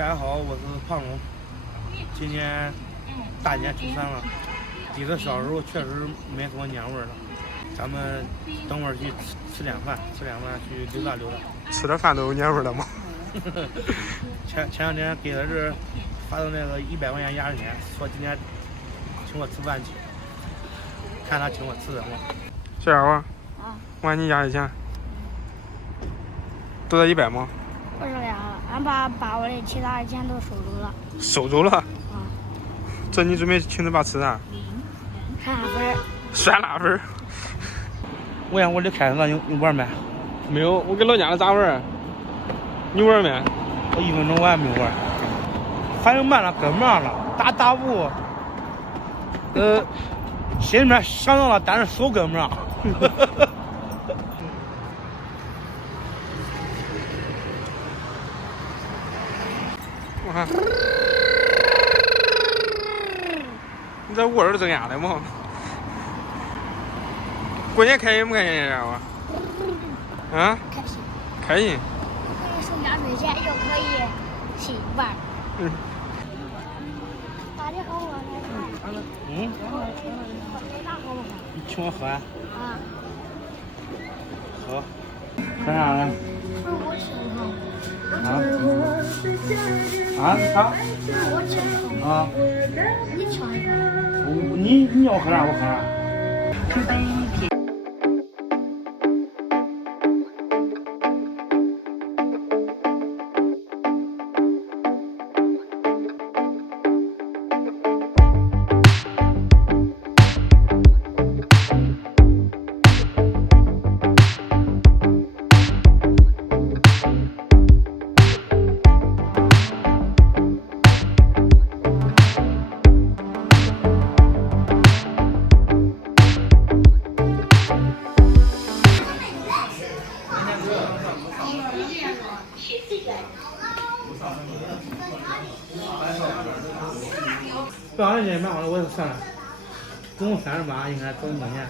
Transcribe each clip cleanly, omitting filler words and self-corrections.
大家好，我是胖龙。今年大年初三了，离着小时候确实没什么年味儿了。咱们等会儿去吃点饭，去溜达溜达。吃点饭都有年味了吗？前两天给儿子发的那个100块钱压岁钱，说今天请我吃饭去，看他请我吃什么。小姚啊，啊，你压岁钱都在100吗？不是呀，俺爸把我的其他的钱都收走了。收走了？啊。这你准备请他爸吃啥？酸辣粉。酸辣粉。我想我这开子有玩没？没有，我给老家的咋玩？你玩没？我1分钟我还没玩，反应慢了跟不上了，打不，心里面想到了，但是手跟不上。我看，你这窝儿增压的吗？过年开心不开心呀？我，啊？开心。开心。可以收压岁钱，又可以去玩。大家好，我来了。你咋好不好？你请我喝啊？啊。好。喝啥呢？不是我请哈。啥？我请啊？你请一个。你要喝啥我喝啥。不好意思，蛮好的，我就算了，总共38，应该总多少钱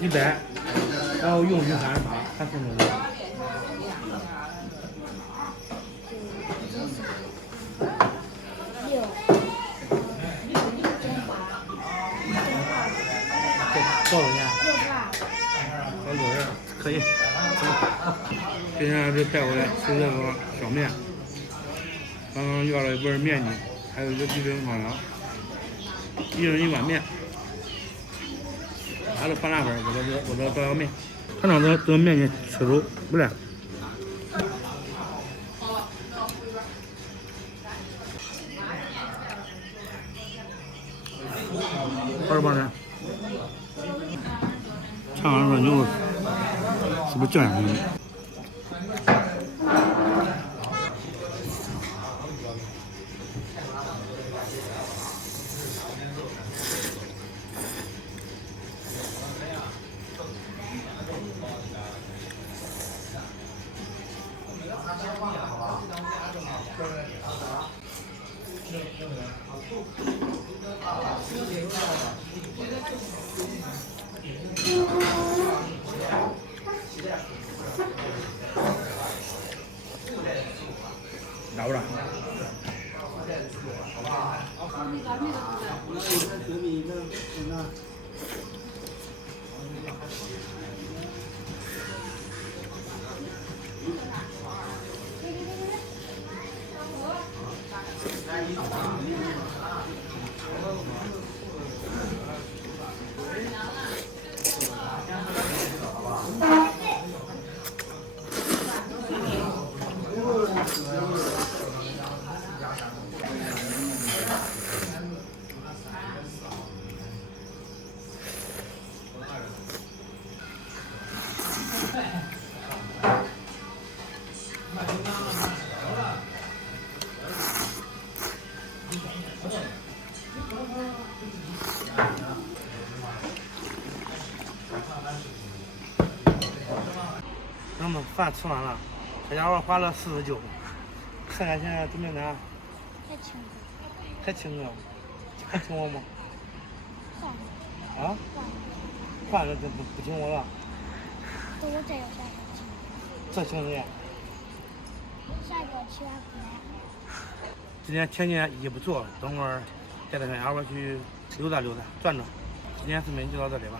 ？100，然后用去38，还剩多少？多少钱？62，可以。今天是带回来吃这个小面，刚刚要了一份面筋，还有一个鸡腿烤羊，一人1碗面，还是酸辣粉，我的刀削面。看到这个面筋吃走不来。2磅呢？尝尝这牛肉是不是酱香的？打不打？咱们饭吃完了，这家伙花了49，剩下钱准备拿。还请我？还请我吗？啊？换了这不请我了？我再要下一个请。这请谁？下一个请俺姑奶。今天天气也不错，等会儿再带小丫鬟去溜达溜达、转转。今天视频就到这里吧。